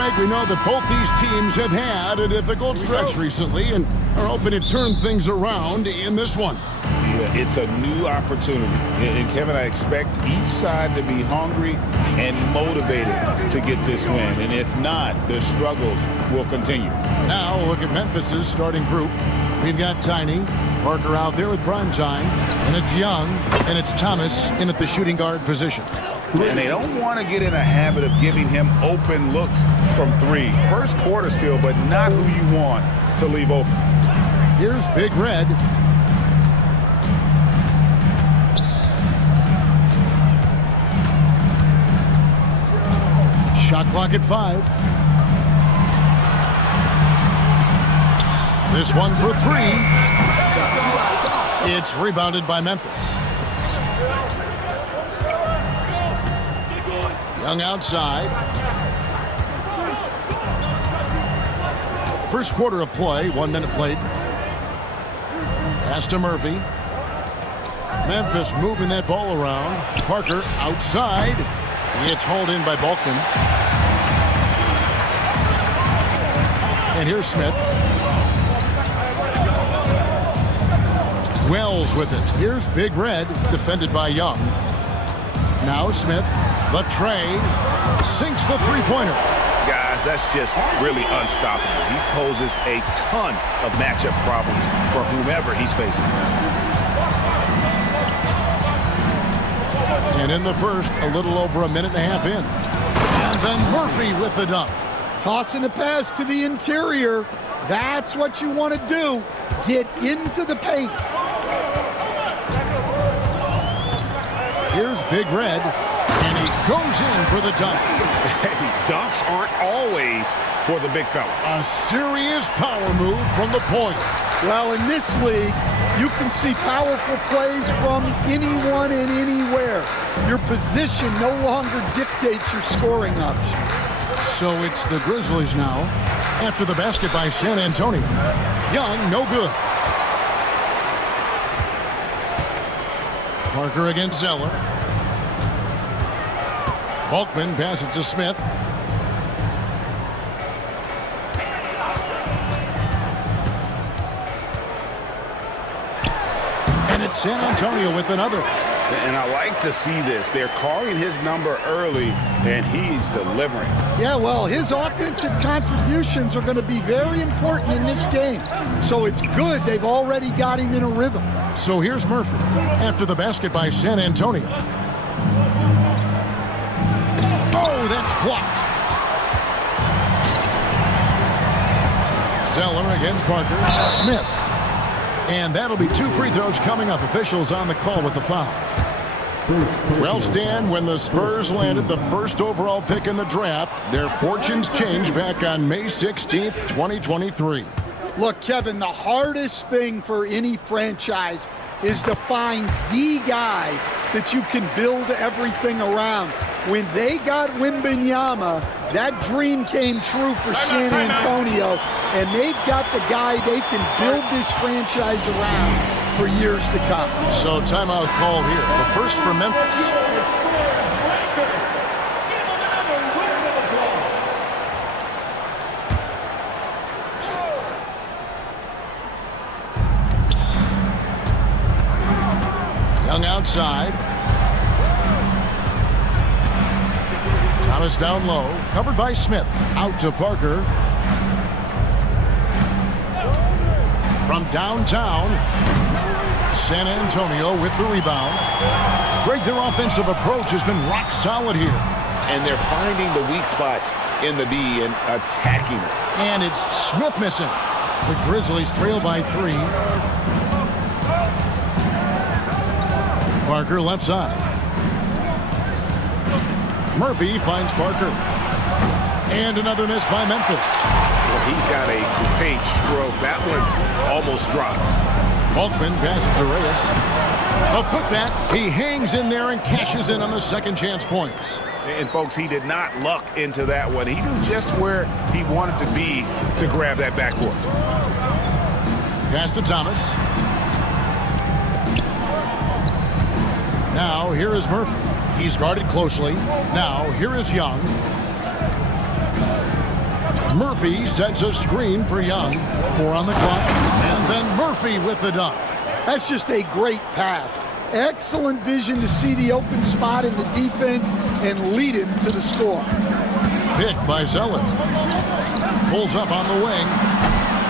Greg, we know that both these teams have had a difficult stretch recently and are hoping to turn things around in this one. Yeah, it's a new opportunity. And Kevin, I expect each side to be hungry and motivated to get this win. And if not, the struggles will continue. Now look at Memphis's starting group. We've got Tiny, Parker out there with prime time, and it's Young, and it's Thomas in at the shooting guard position. And they don't want to get in a habit of giving him open looks from three. First quarter still, but not who you want to leave open. Here's Big Red. Shot clock at 5. This one for 3. It's rebounded by Memphis. Young outside. First quarter of play, 1 minute played. Pass to Murphy. Memphis moving that ball around. Parker outside. It's hauled in by Balkman. And here's Smith. Wells with it. Here's Big Red, defended by Young. Now Smith, the tray, sinks the three-pointer. Guys, that's just really unstoppable. He poses a ton of matchup problems for whomever he's facing. And in the first, a little over a minute and a half in. And then Murphy with the dunk. Tossing the pass to the interior. That's what you want to do. Get into the paint. Here's Big Red, and he goes in for the dunk. Hey, dunks aren't always for the big fellas. A serious power move from the point. Well, in this league, you can see powerful plays from anyone and anywhere. Your position no longer dictates your scoring options. So it's the Grizzlies now, after the basket by San Antonio. Young, no good. Parker against Zeller. Balkman passes to Smith. And it's San Antonio with another. And I like to see this. They're calling his number early, and he's delivering. Yeah, well, his offensive contributions are going to be very important in this game. So it's good they've already got him in a rhythm. So here's Murphy after the basket by San Antonio. Oh, that's blocked. Zeller against Parker. Smith. And that'll be 2 free throws coming up. Officials on the call with the foul. Well, Stan, when the Spurs landed the first overall pick in the draft, their fortunes changed back on May 16th, 2023. Look, Kevin, the hardest thing for any franchise is to find the guy that you can build everything around. When they got Wembanyama, that dream came true for San Antonio, and they've got the guy they can build this franchise around for years to come. So timeout called here. The first for Memphis. Young outside. Thomas down low, covered by Smith. Out to Parker. From downtown, San Antonio with the rebound. Greg, their offensive approach has been rock solid here. And they're finding the weak spots in the D and attacking it. And it's Smith missing. The Grizzlies trail by 3. Parker left side. Murphy finds Parker. And another miss by Memphis. Well, he's got a great stroke. That one almost dropped. Balkman passes to Reyes. A putback. He hangs in there and cashes in on the second chance points. And, folks, he did not luck into that one. He knew just where he wanted to be to grab that backboard. Pass to Thomas. Now, here is Murphy. He's guarded closely. Now, here is Young. Murphy sets a screen for Young. 4 on the clock. And then Murphy with the dunk. That's just a great pass. Excellent vision to see the open spot in the defense and lead him to the score. Pick by Zeller. Pulls up on the wing.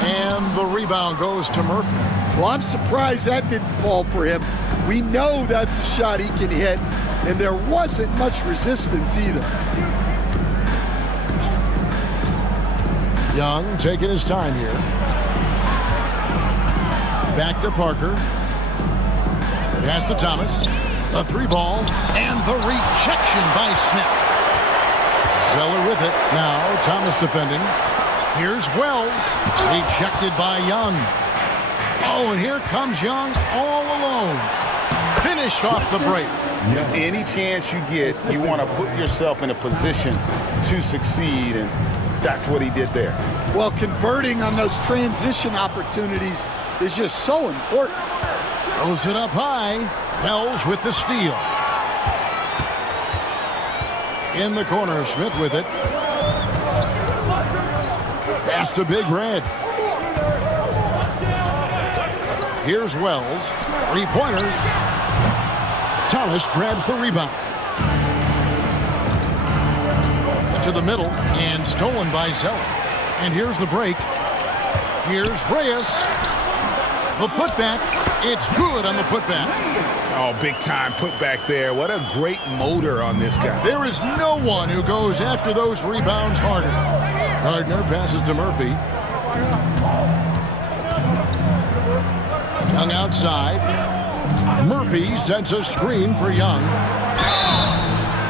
And the rebound goes to Murphy. Well, I'm surprised that didn't fall for him. We know that's a shot he can hit, and there wasn't much resistance either. Young taking his time here. Back to Parker. Pass to Thomas. A 3-ball. And the rejection by Smith. Zeller with it. Now Thomas defending. Here's Wells. Rejected by Young. Oh, and here comes Young all alone. Finished off the break. Any chance you get, you want to put yourself in a position to succeed, and that's what he did there. Well, converting on those transition opportunities is just so important. Throws it up high. Wells with the steal. In the corner, Smith with it. Pass to Big Red. Here's Wells. 3-pointer. Thomas grabs the rebound. To the middle and stolen by Zeller. And here's the break. Here's Reyes. The putback. It's good on the putback. Oh, big time putback there. What a great motor on this guy. There is no one who goes after those rebounds harder. Gardner passes to Murphy. Young outside. Murphy sets a screen for Young.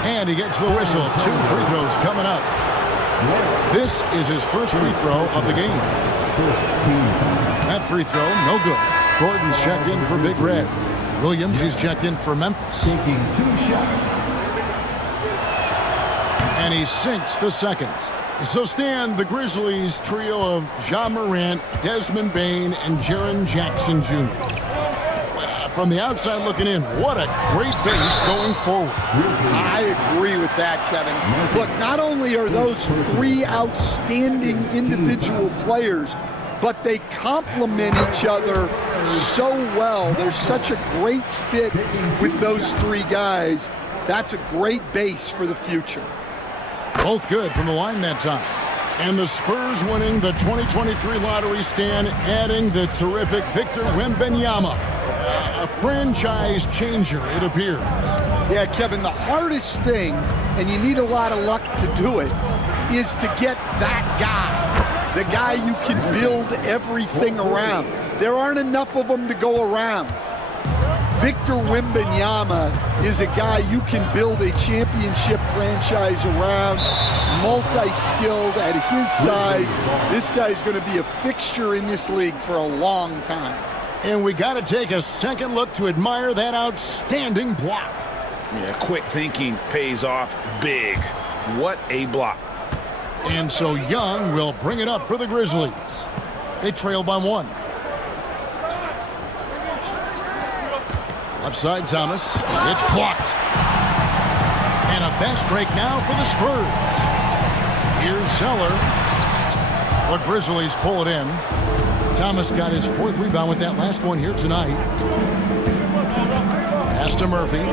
And he gets the whistle. 2 free throws coming up. This is his first free throw of the game. That free throw, no good. Gordon's checked in for Big Red. Williams, he's checked in for Memphis. Taking 2 shots. And he sinks the second. So, Stan, the Grizzlies trio of Ja Morant, Desmond Bane, and Jaren Jackson Jr. From the outside looking in, what a great base going forward. I agree with that, Kevin. Look, not only are those 3 outstanding individual players, but they complement each other so well. There's such a great fit with those 3 guys. That's a great base for the future. Both good from the line that time. And the Spurs winning the 2023 lottery, Stan, adding the terrific Victor Wembanyama. A franchise changer, it appears. Yeah, Kevin, the hardest thing, and you need a lot of luck to do it, is to get that guy. The guy you can build everything around. There aren't enough of them to go around. Victor Wembanyama is a guy you can build a championship franchise around, multi-skilled at his size. This guy's going to be a fixture in this league for a long time. And we got to take a second look to admire that outstanding block. Yeah, quick thinking pays off big. What a block. And so Young will bring it up for the Grizzlies. They trail by 1. Left side, Thomas. It's blocked. And a fast break now for the Spurs. Here's Zeller. The Grizzlies pull it in. Thomas got his 4th rebound with that last one here tonight. Pass to Murphy.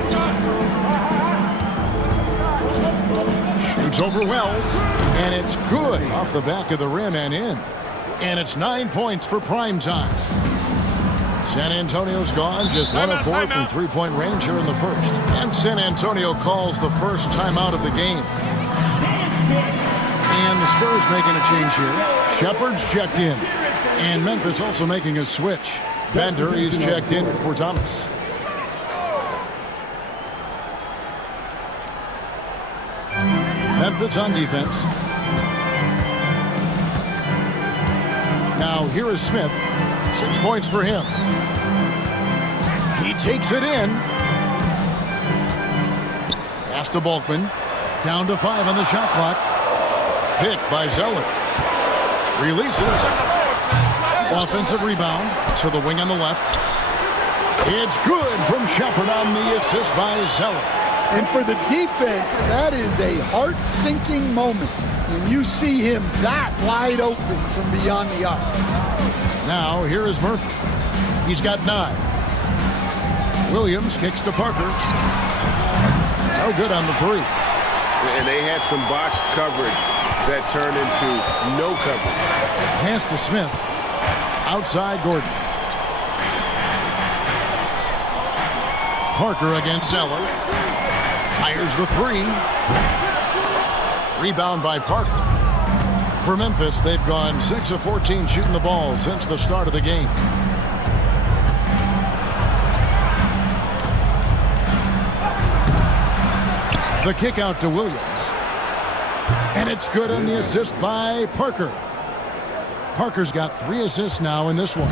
Shoots over Wells. And it's good off the back of the rim and in. And it's 9 points for prime time. San Antonio's gone, just 1 of 4 from 3-point range here in the first. And San Antonio calls the first timeout of the game. And the Spurs making a change here. Shepard's checked in. And Memphis also making a switch. Bender, he's checked in for Thomas. Memphis on defense. Now here is Smith. 6 points for him. He takes it in. Pass to Bulkman. Down to 5 on the shot clock. Picked by Zeller. Releases. Offensive rebound to the wing on the left. It's good from Shepard on the assist by Zeller. And for the defense, that is a heart-sinking moment. when you see him that wide open from beyond the arc. Now, here is Murphy. He's got 9. Williams kicks to Parker. No good on the 3. And they had some botched coverage that turned into no coverage. Pass to Smith. Outside Gordon. Parker against Zeller. Fires the 3. Rebound by Parker. For Memphis, they've gone 6 of 14 shooting the ball since the start of the game. The kick out to Williams. And it's good on the assist by Parker. Parker's got 3 assists now in this one.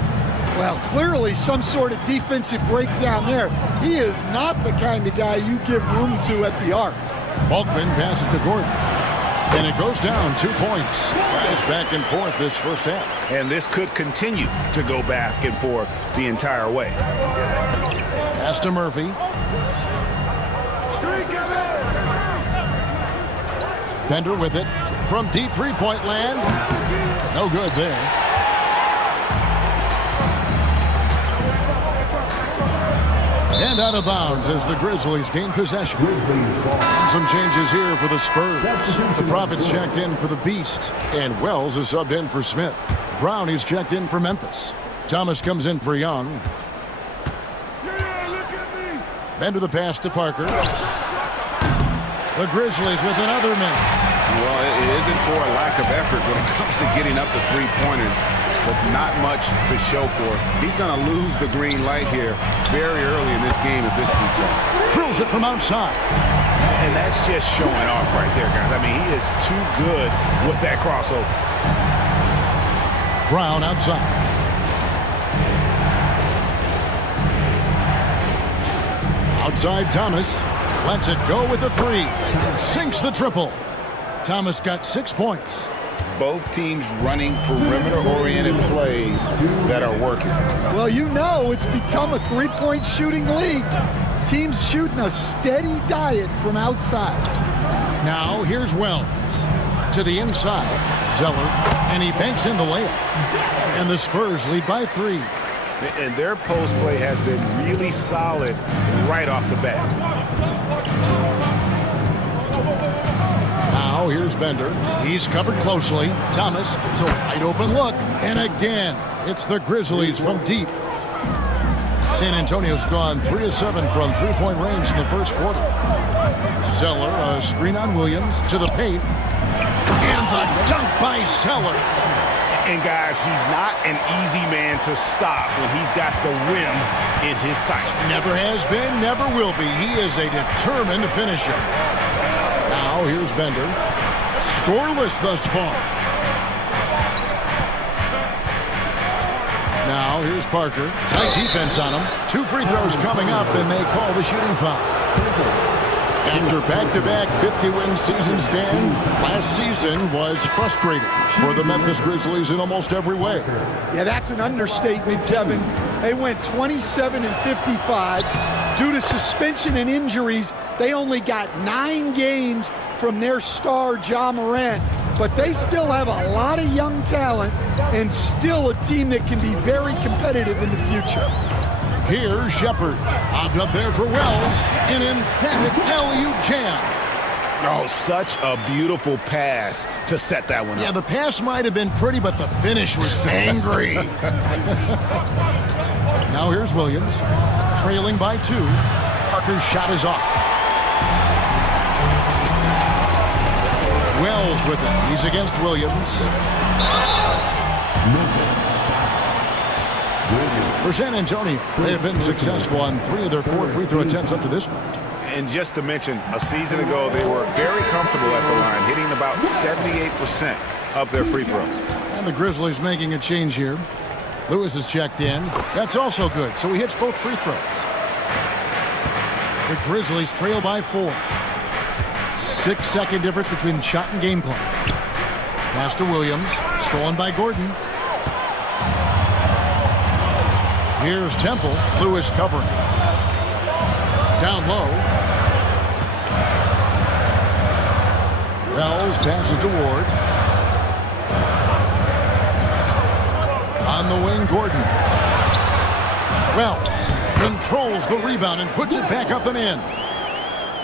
Well, clearly some sort of defensive breakdown there. He is not the kind of guy you give room to at the arc. Balkman passes to Gordon. And it goes down 2 points. Guys back and forth this first half. And this could continue to go back and forth the entire way. Pass to Murphy. Bender with it from deep three-point land. No good there. And out of bounds as the Grizzlies gain possession. Some changes here for the Spurs. The Prophets checked in for the Beast. And Wells is subbed in for Smith. Brown is checked in for Memphis. Thomas comes in for Young. Bender the pass to Parker. The Grizzlies with another miss. Well, it isn't for a lack of effort when it comes to getting up the three-pointers. But not much to show for. He's going to lose the green light here very early in this game if this keeps up. Drills it from outside. And that's just showing off right there, guys. I mean, he is too good with that crossover. Brown outside. Outside Thomas. Lets it go with the 3. Sinks the triple. Thomas got 6 points. Both teams running perimeter-oriented plays that are working. Well, you know it's become a three-point shooting league. Teams shooting a steady diet from outside. Now here's Wells. To the inside. Zeller. And he banks in the layup. And the Spurs lead by 3. And their post play has been really solid right off the bat. Now here's Bender. He's covered closely. Thomas gets a wide open look. And again, it's the Grizzlies from deep. San Antonio's gone 3 of 7 from three-point range in the first quarter. Zeller, a screen on Williams to the paint. And the dunk by Zeller. And guys, he's not an easy man to stop when he's got the rim in his sights. Never has been, never will be. He is a determined finisher. Now here's Bender. Scoreless thus far. Now here's Parker. Tight defense on him. 2 free throws coming up, and they call the shooting foul. After back-to-back 50-win seasons, Dan, last season was frustrating for the Memphis Grizzlies in almost every way. Yeah, that's an understatement, Kevin. They went 27 and 55. Due to suspension and injuries, they only got 9 games from their star, Ja Morant. But they still have a lot of young talent and still a team that can be very competitive in the future. Here's Shepard. Popped up there for Wells. An emphatic LU jam. Oh, such a beautiful pass to set that one up. Yeah, the pass might have been pretty, but the finish was angry. Now here's Williams. Trailing by 2. Parker's shot is off. Wells with it. He's against Williams. For San Antonio, they have been successful on 3 of their 4 free throw attempts up to this point. And just to mention, a season ago, they were very comfortable at the line, hitting about 78% of their free throws. And the Grizzlies making a change here. Lewis is checked in. That's also good, so he hits both free throws. The Grizzlies trail by 4. 6-second difference between the shot and game clock. Pass to Williams, stolen by Gordon. Here's Temple. Lewis covering. Down low. Wells passes to Ward. On the wing, Gordon. Wells controls the rebound and puts it back up and in.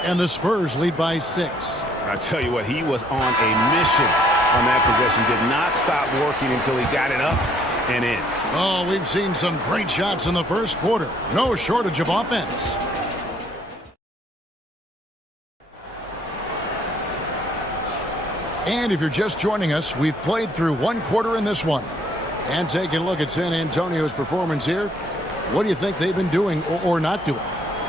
And the Spurs lead by 6. I tell you what, he was on a mission on that possession. Did not stop working until he got it up and in. Oh, we've seen some great shots in the first quarter. No shortage of offense. And if you're just joining us, we've played through one quarter in this one. And taking a look at San Antonio's performance here, what do you think they've been doing or not doing?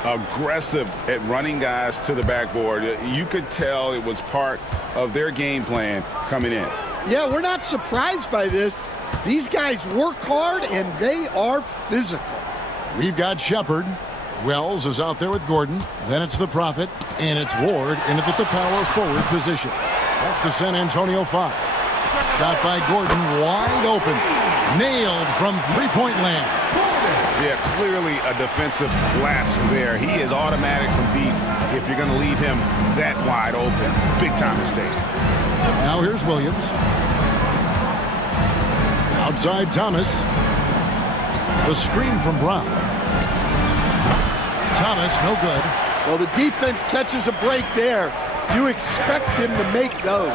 Aggressive at running guys to the backboard. You could tell it was part of their game plan coming in. Yeah, we're not surprised by this. These guys work hard and they are physical. We've got Shepard. Wells is out there with Gordon. Then it's the Prophet, and it's Ward into the power forward position. That's the San Antonio 5. Shot by Gordon, wide open. Nailed from three-point land. Yeah, clearly a defensive lapse there. He is automatic from deep if you're going to leave him that wide open. Big-time mistake. Now here's Williams. Outside Thomas. The screen from Brown. Thomas, no good. Well, the defense catches a break there. You expect him to make those.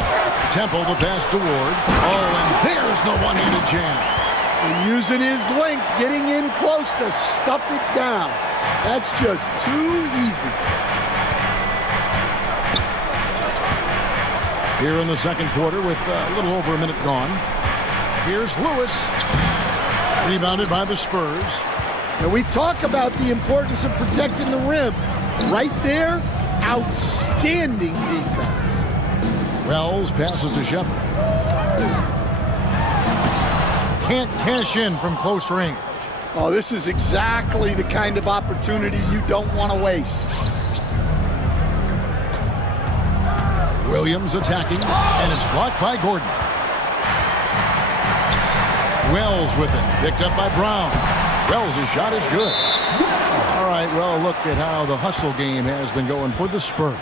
Temple, the pass to Ward. Oh, and there's the one-handed jam. And using his length, getting in close to stuff it down. That's just too easy. Here in the second quarter with a little over a minute gone. Here's Lewis. Rebounded by the Spurs. And we talk about the importance of protecting the rim. Right there, outstanding defense. Wells passes to Shepard. Can't cash in from close range. Oh, this is exactly the kind of opportunity you don't want to waste. Williams attacking, and it's blocked by Gordon. Wells with it, picked up by Brown. Wells' shot is good. All right, well, look at how the hustle game has been going for the Spurs.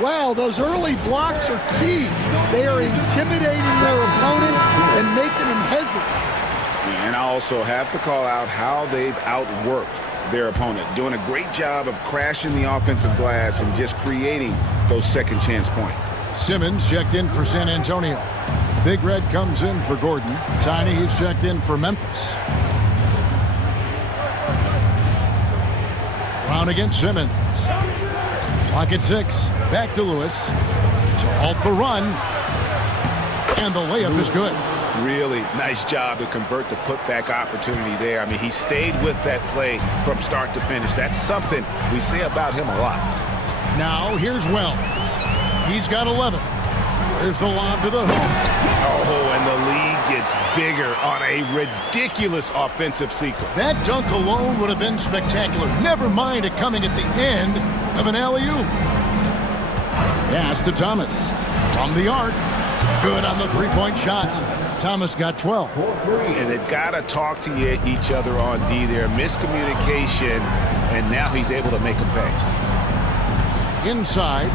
Wow, those early blocks are key. They are intimidating their opponents and making them hesitate. And I also have to call out how they've outworked their opponent, doing a great job of crashing the offensive glass and just creating those second chance points. Simmons checked in for San Antonio. Big Red comes in for Gordon. Tiny is checked in for Memphis. Brown against Simmons. Clock at 6. Back to Lewis. To halt the run. And the layup is good. Really nice job to convert the putback opportunity there. I mean, he stayed with that play from start to finish. That's something we say about him a lot. Now here's Wells. He's got 11. There's the lob to the hoop. Oh, and the lead gets bigger on a ridiculous offensive sequence. That dunk alone would have been spectacular. Never mind it coming at the end of an alley-oop. Pass to Thomas. From the arc. Good on the three-point shot. Thomas got 12. And they've got to talk to each other on D there. Miscommunication, and now he's able to make them pay. Inside.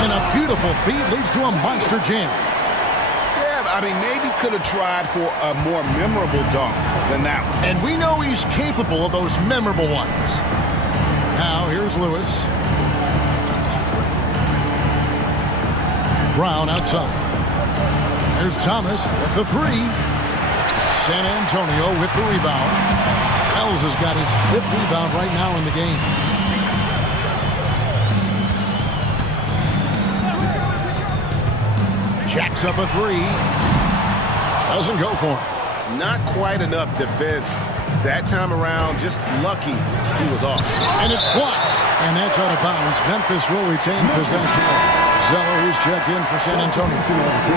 And a beautiful feed leads to a monster jam. Yeah, I mean, maybe could have tried for a more memorable dunk than that one. And we know he's capable of those memorable ones. Now here's Lewis. Brown outside. There's Thomas with the three. San Antonio with the rebound. Wells has got his 5th rebound right now in the game. Jacks up a 3. Doesn't go for him. Not quite enough defense that time around. Just lucky he was off. And it's blocked. And that's out of bounds. Memphis will retain possession. Zeller is checked in for San Antonio.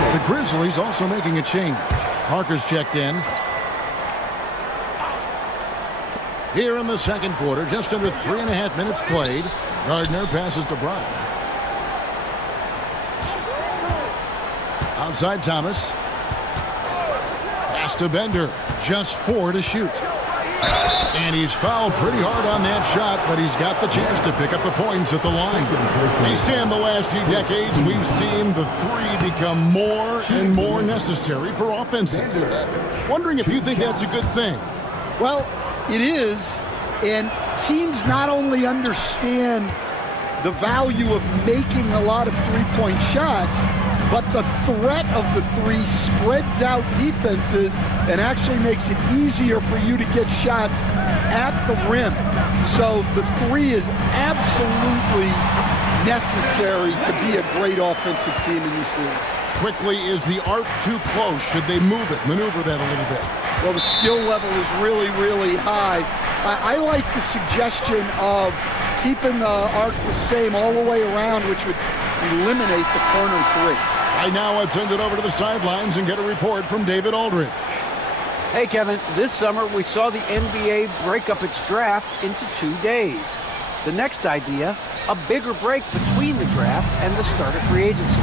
The Grizzlies also making a change. Parker's checked in. Here in the second quarter, just under 3.5 minutes played. Gardner passes to Brown. Outside Thomas. Pass to Bender. Just 4 to shoot. And he's fouled pretty hard on that shot, but he's got the chance to pick up the points at the line. Based on the last few decades, we've seen the three become more and more necessary for offenses. Wondering if you think that's a good thing. Well, it is, and teams not only understand the value of making a lot of three-point shots, but the threat of the three spreads out defenses and actually makes it easier for you to get shots at the rim. So the three is absolutely necessary to be a great offensive team in this league. Quickly, is the arc too close? Should they move it, maneuver that a little bit? Well, the skill level is really, really high. I like the suggestion of keeping the arc the same all the way around, which would eliminate the corner three. Right now, let's send it over to the sidelines and get a report from David Aldridge. Hey, Kevin, this summer we saw the NBA break up its draft into 2 days. The next idea, a bigger break between the draft and the start of free agency.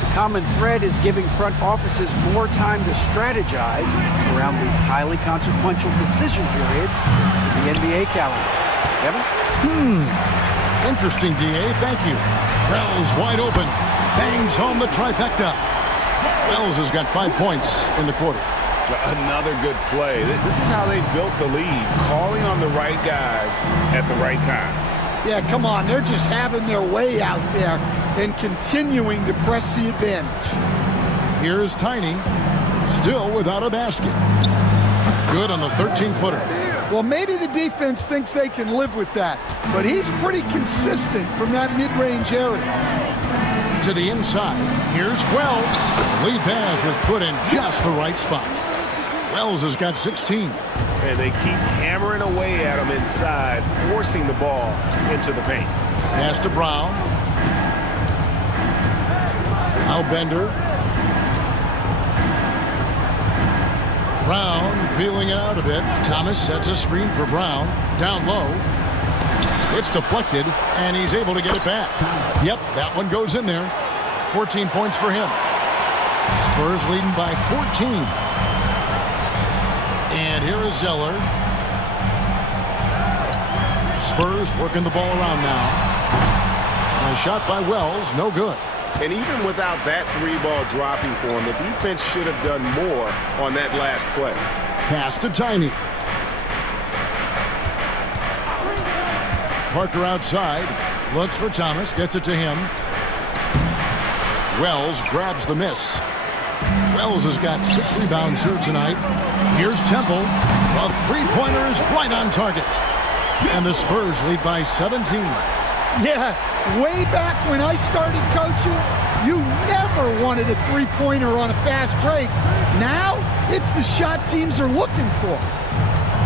The common thread is giving front offices more time to strategize around these highly consequential decision periods in the NBA calendar. Kevin? Interesting, D.A. Thank you. Wells wide open. Bangs home the trifecta. Wells has got 5 points in the quarter. Another good play. This is how they built the lead, calling on the right guys at the right time. Yeah, come on. They're just having their way out there and continuing to press the advantage. Here's Tiny, still without a basket. Good on the 13-footer. Well, maybe the defense thinks they can live with that, but he's pretty consistent from that mid-range area. To the inside, here's Wells. Lead pass was put in just the right spot. Wells has got 16. And they keep hammering away at him inside, forcing the ball into the paint. Pass to Brown. Now Bender. Brown feeling it out a bit. Thomas sets a screen for Brown. Down low. It's deflected, and he's able to get it back. Yep, that one goes in there. 14 points for him. Spurs leading by 14. And here is Zeller. Spurs working the ball around now. A shot by Wells, no good. And even without that three ball dropping for him, the defense should have done more on that last play. Pass to Tiny. Parker outside, looks for Thomas, gets it to him. Wells grabs the miss. Wells has got 6 rebounds here tonight. Here's Temple. The three-pointer is right on target. And the Spurs lead by 17. Yeah, way back when I started coaching, you never wanted a three-pointer on a fast break. Now, it's the shot teams are looking for.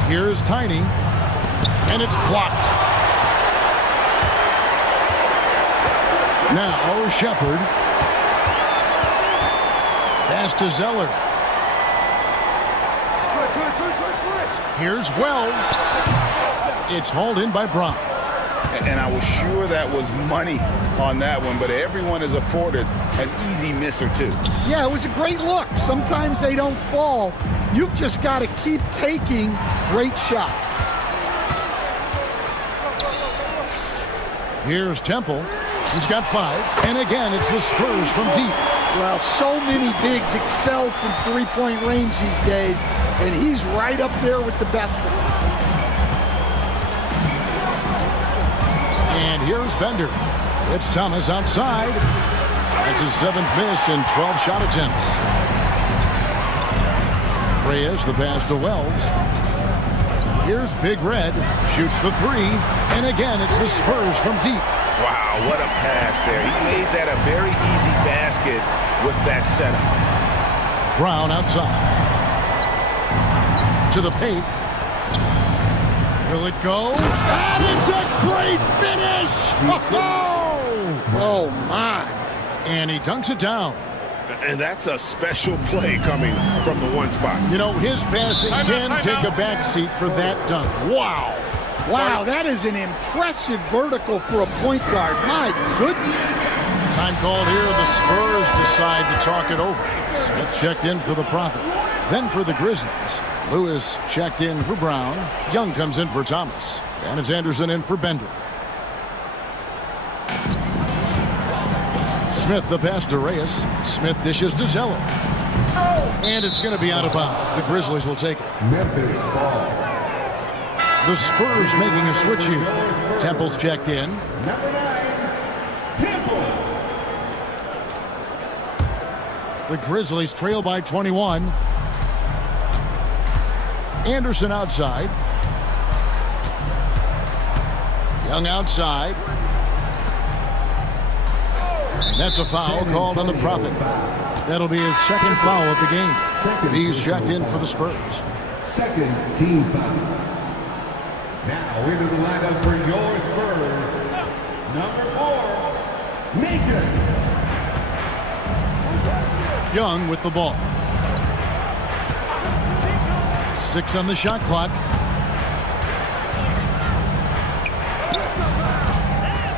Here's Tiny, and it's blocked. Now, Shepard. Pass to Zeller. Here's Wells. It's hauled in by Brown. And I was sure that was money on that one, but everyone is afforded an easy miss or two. Yeah, it was a great look. Sometimes they don't fall. You've just got to keep taking great shots. Here's Temple. He's got 5. And again, it's the Spurs from deep. Well, so many bigs excel from three-point range these days, and he's right up there with the best of them. And here's Bender. It's Thomas outside. That's his 7th miss in 12 shot attempts. Reyes, the pass to Wells. Here's Big Red. Shoots the 3. And again, it's the Spurs from deep. Wow, what a pass there. He made that a very easy basket with that setup. Brown outside. To the paint. Will it go? And it's a great finish! Oh, my. And he dunks it down. And that's a special play coming from the one spot. You know, his passing can take a backseat for that dunk. Wow. Wow, that is an impressive vertical for a point guard. My goodness. Time called here. The Spurs decide to talk it over. Smith checked in for the Prophet. Then for the Grizzlies, Lewis checked in for Brown. Young comes in for Thomas. And it's Anderson in for Bender. Smith the pass to Reyes. Smith dishes to Zeller. And it's going to be out of bounds. The Grizzlies will take it. Memphis ball. The Spurs making a switch here. Temple's checked in. Number 9, Temple. The Grizzlies trail by 21. Anderson outside. Young outside. And that's a foul called on the Prophet. That'll be his second foul of the game. He's checked in for the Spurs. Second team foul. Now into the lineup for your Spurs. Number 4, Maker. Young with the ball. 6 on the shot clock.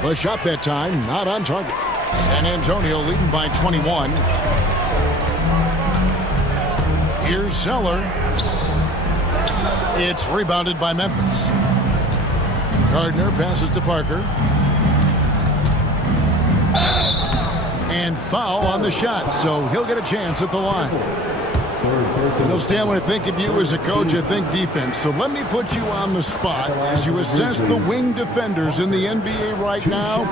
The shot that time, not on target. San Antonio leading by 21. Here's Zeller. It's rebounded by Memphis. Gardner passes to Parker. And foul on the shot, so he'll get a chance at the line. You know, Stan, when I think of you as a coach, I think defense. So let me put you on the spot as you assess the wing defenders in the NBA right now.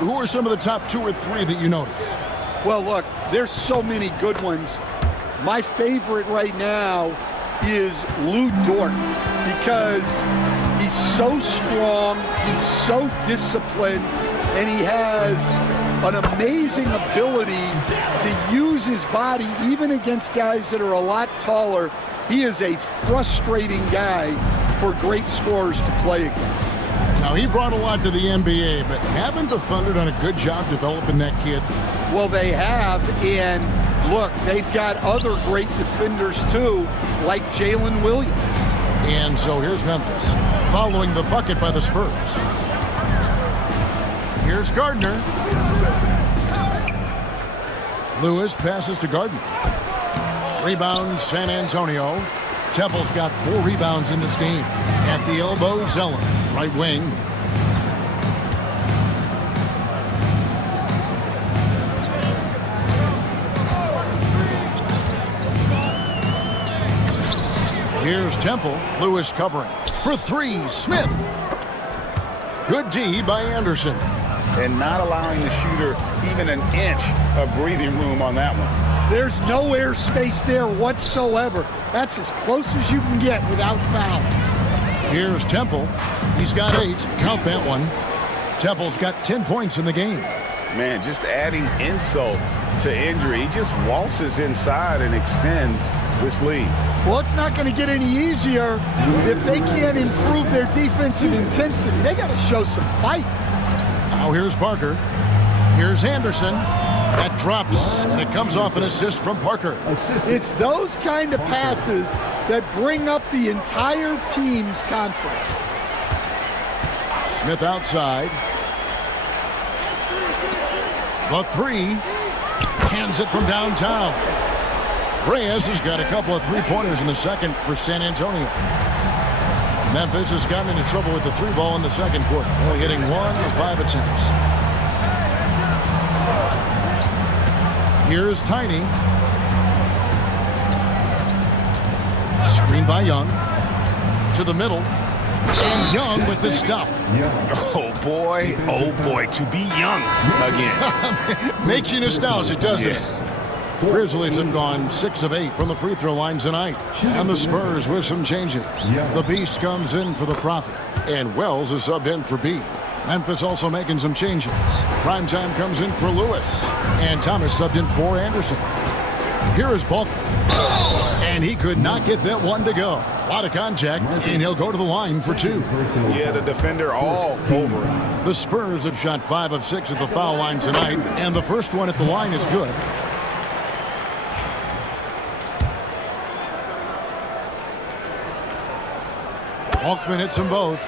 Who are some of the top 2 or 3 that you notice? Well, look, there's so many good ones. My favorite right now is Lou Dort because he's so strong, he's so disciplined, and he has an amazing ability to use his body even against guys that are a lot taller. He is a frustrating guy for great scorers to play against. Now, he brought a lot to the NBA, but haven't the Thunder done a good job developing that kid? Well, they have, and look, they've got other great defenders too, like Jalen Williams. And so here's Memphis, following the bucket by the Spurs. Here's Gardner. Lewis passes to Gardner. Rebound, San Antonio. Temple's got 4 rebounds in this game. At the elbow, Zeller, right wing. Here's Temple. Lewis covering. For 3, Smith. Good D by Anderson. And not allowing the shooter even an inch of breathing room on that one. There's no air space there whatsoever. That's as close as you can get without foul. Here's Temple. He's got 8. Count that one. Temple's got 10 points in the game. Man, just adding insult to injury. He just waltzes inside and extends this lead. Well, it's not going to get any easier if they can't improve their defensive intensity. They got to show some fight. Now here's Parker. Here's Anderson. That drops, and it comes off an assist from Parker. It's those kind of passes that bring up the entire team's confidence. Smith outside. The 3. Hands it from downtown. Reyes has got a couple of 3-pointers in the second for San Antonio. Memphis has gotten into trouble with the 3 ball in the second quarter, only hitting 1 of 5 attempts. Here's Tiny. Screen by Young. To the middle. And Young with the stuff. Oh boy, to be young again. Makes you nostalgic, doesn't it? Grizzlies have gone 6 of 8 from the free throw line tonight. And the Spurs with some changes. The Beast comes in for the Prophet. And Wells is subbed in for B. Memphis also making some changes. Primetime comes in for Lewis. And Thomas subbed in for Anderson. Here is Bulk. And he could not get that one to go. A lot of contact, and he'll go to the line for 2. Yeah, the defender all over him. The Spurs have shot 5 of 6 at the foul line tonight. And the first one at the line is good. Altman hits them both.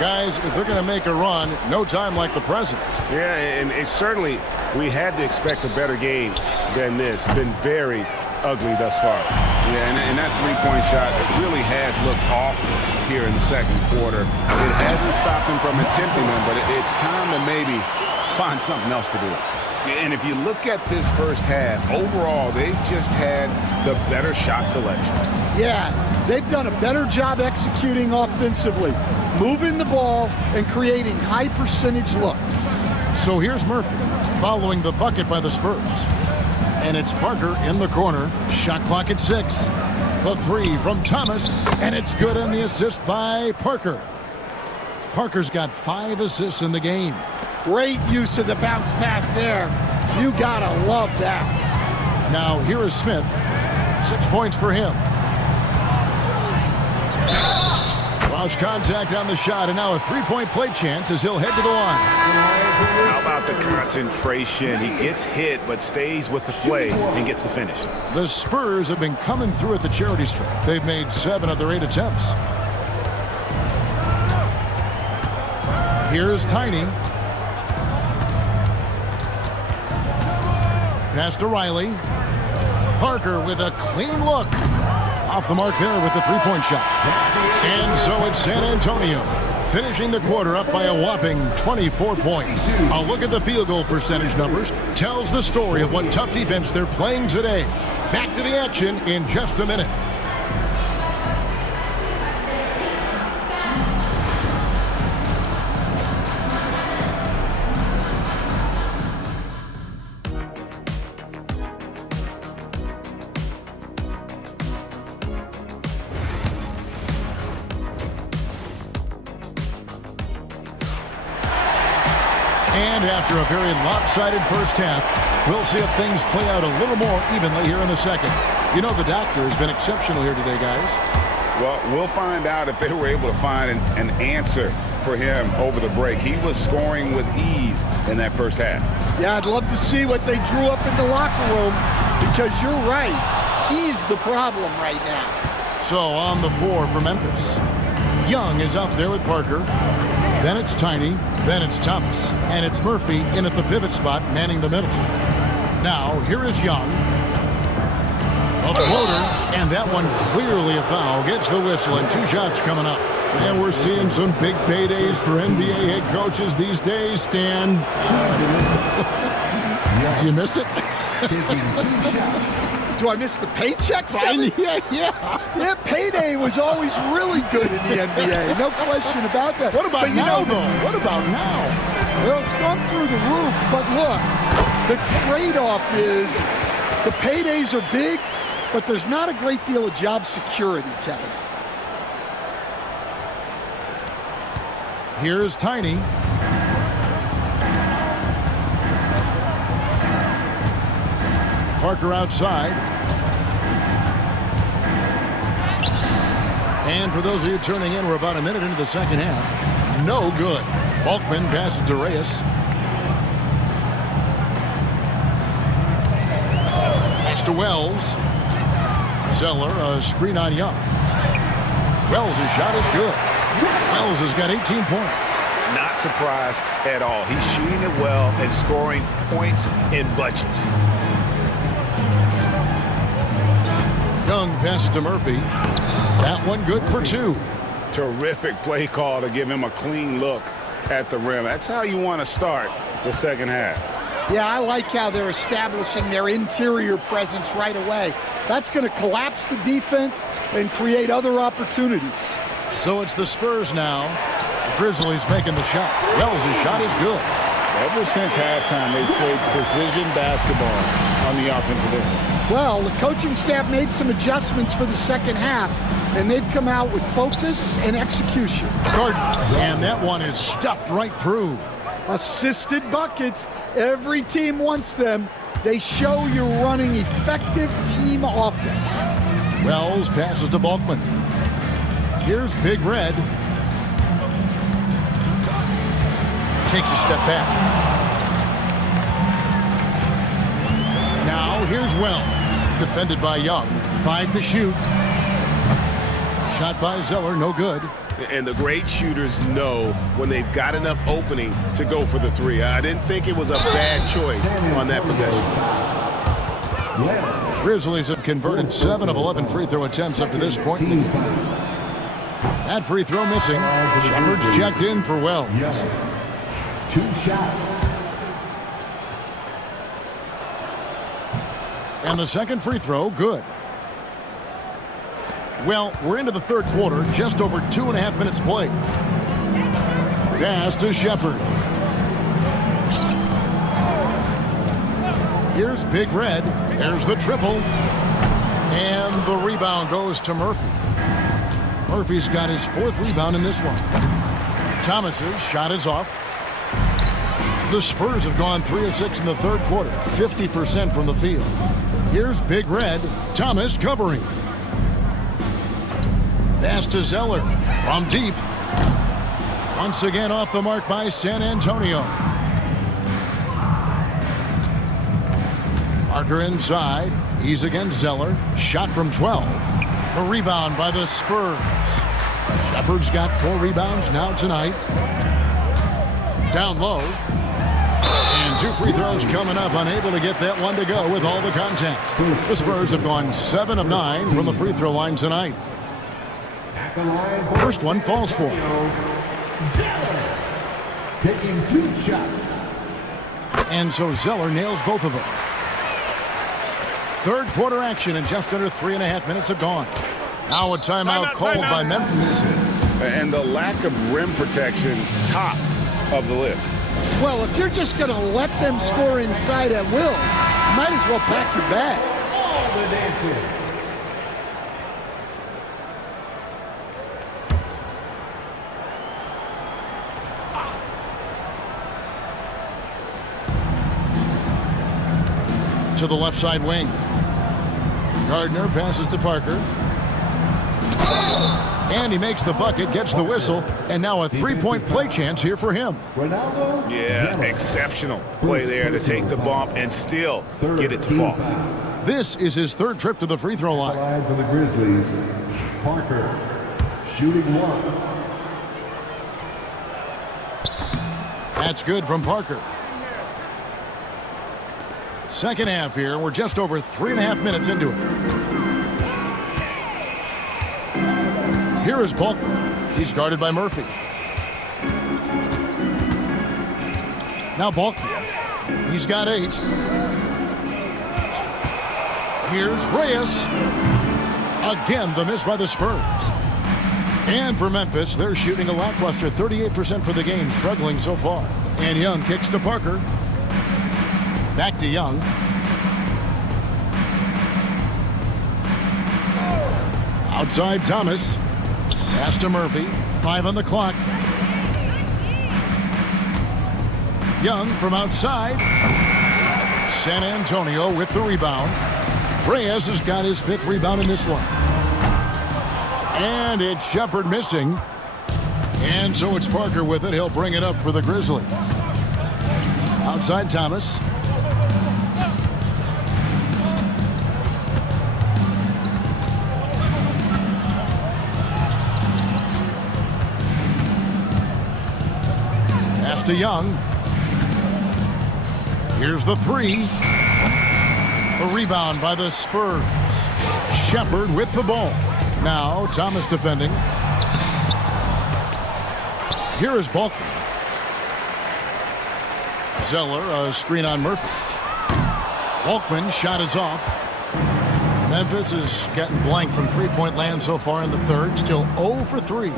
Guys, if they're going to make a run, no time like the present. Yeah, and it's certainly, we had to expect a better game than this. Been very ugly thus far. Yeah, and that three-point shot, it really has looked awful here in the second quarter. It hasn't stopped them from attempting them, but it's time to maybe find something else to do. And if you look at this first half, overall, they've just had the better shot selection. Yeah, they've done a better job executing offensively, moving the ball and creating high percentage looks. So here's Murphy following the bucket by the Spurs. And it's Parker in the corner. Shot clock at 6. The three from Thomas, and it's good on the assist by Parker. Parker's got 5 assists in the game. Great use of the bounce pass there. You gotta love that. Now here is Smith. 6 points for him. Lost contact on the shot, and now a three-point play chance as he'll head to the line. How about the concentration? He gets hit, but stays with the play and gets the finish. The Spurs have been coming through at the charity stripe. They've made 7 of their 8 attempts. Here's Tiny. Pass to Riley. Parker with a clean look. Off the mark there with the three-point shot. And so it's San Antonio, finishing the quarter up by a whopping 24 points. A look at the field goal percentage numbers tells the story of what tough defense they're playing today. Back to the action in just a minute. And after a very lopsided first half, we'll see if things play out a little more evenly here in the second. You know, the doctor has been exceptional here today, guys. Well, we'll find out if they were able to find an answer for him over the break. He was scoring with ease in that first half. Yeah, I'd love to see what they drew up in the locker room, because you're right. He's the problem right now. So on the floor for Memphis, Young is out there with Parker. Then it's Tiny. Then it's Thomas. And it's Murphy in at the pivot spot, manning the middle. Now, here is Young. A floater, and that one clearly a foul. Gets the whistle, and 2 shots coming up. And we're seeing some big paydays for NBA head coaches these days, Stan. Do you miss it? Do I miss the paychecks? Yeah. Payday was always really good in the NBA. No question about that. What about but now, though? What about now? Well, it's gone through the roof, but look, the trade-off is the paydays are big, but there's not a great deal of job security, Kevin. Here's Tiny. Parker outside. And for those of you tuning in, we're about a minute into the second half. No good. Balkman passes to Reyes. Pass to Wells. Zeller, a screen on Young. Wells' shot is good. Wells has got 18 points. Not surprised at all. He's shooting it well and scoring points in bunches. Young passes to Murphy. That one good for 2. Terrific play call to give him a clean look at the rim. That's how you want to start the second half. Yeah, I like how they're establishing their interior presence right away. That's going to collapse the defense and create other opportunities. So it's the Spurs now. The Grizzlies making the shot. Wells' shot is good. Ever since halftime, they've played precision basketball on the offensive end. Well, the coaching staff made some adjustments for the second half, and they've come out with focus and execution. And that one is stuffed right through. Assisted buckets. Every team wants them. They show you're running effective team offense. Wells passes to Balkman. Here's Big Red. Takes a step back. Now here's Wells. Defended by Young. 5 to shoot. Shot by Zeller, no good. And the great shooters know when they've got enough opening to go for the three. I didn't think it was a bad choice on that possession. Grizzlies have converted 7 of 11 free throw attempts up to this point. That free throw missing. Shepard's checked in for Wells. 2 shots. And the second free throw, good. Well, we're into the third quarter, just over 2.5 minutes played. Pass to Shepard. Here's Big Red. There's the triple. And the rebound goes to Murphy. Murphy's got his 4th rebound in this one. Thomas's shot is off. The Spurs have gone 3 of 6 in the third quarter, 50% from the field. Here's Big Red. Thomas covering. Pass to Zeller from deep. Once again off the mark by San Antonio. Parker inside. He's against Zeller. Shot from 12. A rebound by the Spurs. Shepard's got 4 rebounds now tonight. Down low. And 2 free throws coming up. Unable to get that one to go with all the contact. The Spurs have gone 7 of 9 from the free throw line tonight. First one falls for. Zeller taking 2 shots. And so Zeller nails both of them. Third quarter action and just under 3.5 minutes have gone. Now a timeout called by Memphis. And the lack of rim protection, top of the list. Well, if you're just going to let them score inside at will, you might as well pack your bags. All the dancing. To the left side wing. Gardner passes to Parker. And he makes the bucket, gets the whistle, and now a 3-point play chance here for him. Ronaldo. Yeah, exceptional play there to take the bump and still get it to fall. This is his 3rd trip to the free throw line. Line for the Grizzlies. Parker shooting 1. That's good from Parker. Second half here. We're just over 3.5 minutes into it. Here is Balkman. He's guarded by Murphy. Now Balkman. He's got 8. Here's Reyes. Again, the miss by the Spurs. And for Memphis, they're shooting a lackluster 38% for the game, struggling so far. And Young kicks to Parker. Back to Young. Outside Thomas. Pass to Murphy. 5 on the clock. Young from outside. San Antonio with the rebound. Reyes has got his 5th rebound in this one. And it's Shepard missing. And so it's Parker with it. He'll bring it up for the Grizzlies. Outside Thomas. Pass to Young. Here's the 3. A rebound by the Spurs. Shepard with the ball. Now Thomas defending. Here is Balkman. Zeller, a screen on Murphy. Balkman shot is off. Memphis is getting blank from 3-point land so far in the third. Still 0 for 3.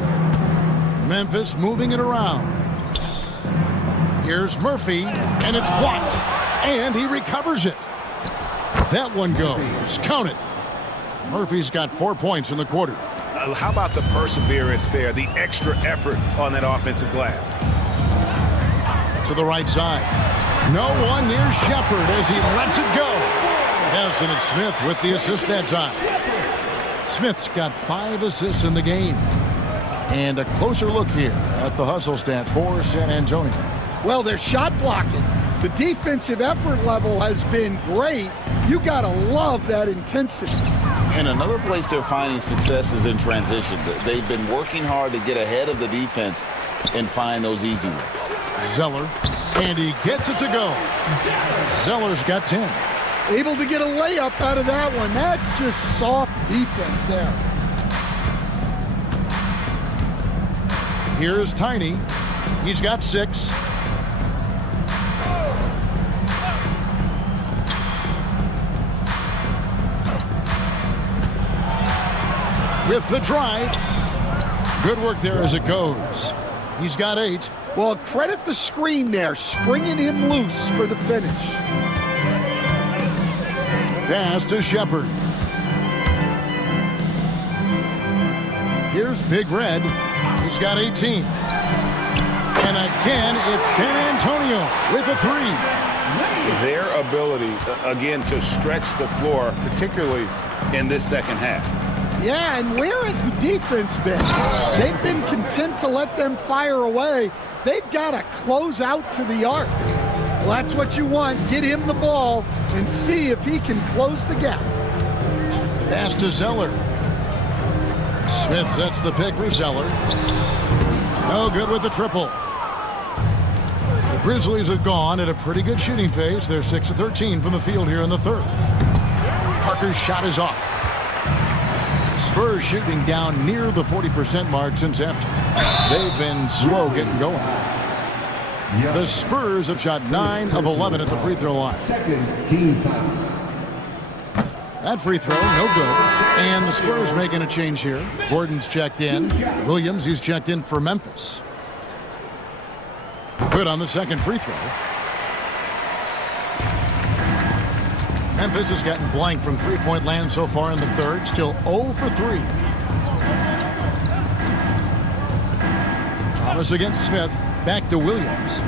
Memphis moving it around. Here's Murphy, and it's blocked. And he recovers it. That one goes. Count it. Murphy's got 4 points in the quarter. How about the perseverance there, the extra effort on that offensive glass? To the right side. No one near Shepard as he lets it go. Yes, and it's Smith with the assist that time. Smith's got 5 assists in the game. And a closer look here at the hustle stats for San Antonio. Well, they're shot blocking. The defensive effort level has been great. You got to love that intensity. And another place they're finding success is in transition. They've been working hard to get ahead of the defense and find those easy ones. Zeller, and he gets it to go. Zeller's got 10. Able to get a layup out of that one. That's just soft defense there. Here's Tiny. He's got 6. With the drive. Good work there as it goes. He's got 8. Well, credit the screen there, springing him loose for the finish. Pass to Shepard. Here's Big Red. He's got 18. And again, it's San Antonio with a 3. Their ability, again, to stretch the floor, particularly in this second half. Yeah, and where has the defense been? They've been content to let them fire away. They've got to close out to the arc. Well, that's what you want. Get him the ball and see if he can close the gap. Pass to Zeller. Smith sets the pick for Zeller. No good with the triple. The Grizzlies have gone at a pretty good shooting pace. They're 6 of 13 from the field here in the third. Parker's shot is off. Spurs shooting down near the 40% mark since after. They've been slow getting going. The Spurs have shot 9 of 11 at the free throw line. Second team foul. That free throw, no good. And the Spurs making a change here. Gordon's checked in. Williams, he's checked in for Memphis. Good on the second free throw. Memphis has gotten blank from three-point land so far in the third. Still 0 for 3. Thomas against Smith. Back to Williams.